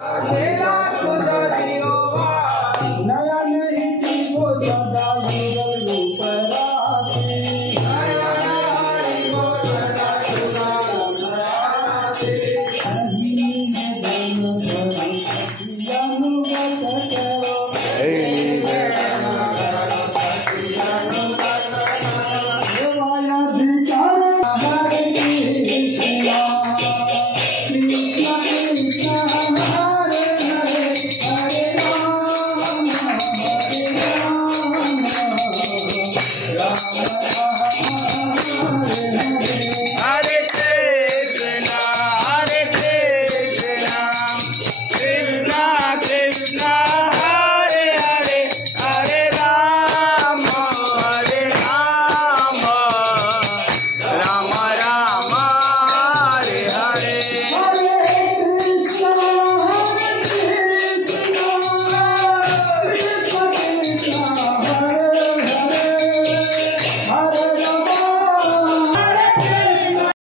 खेला सुंदरी होवा नया नहीं थी वो सदा जुगल रूप राशि नया नहीं वो सदा जुगल रूप राशि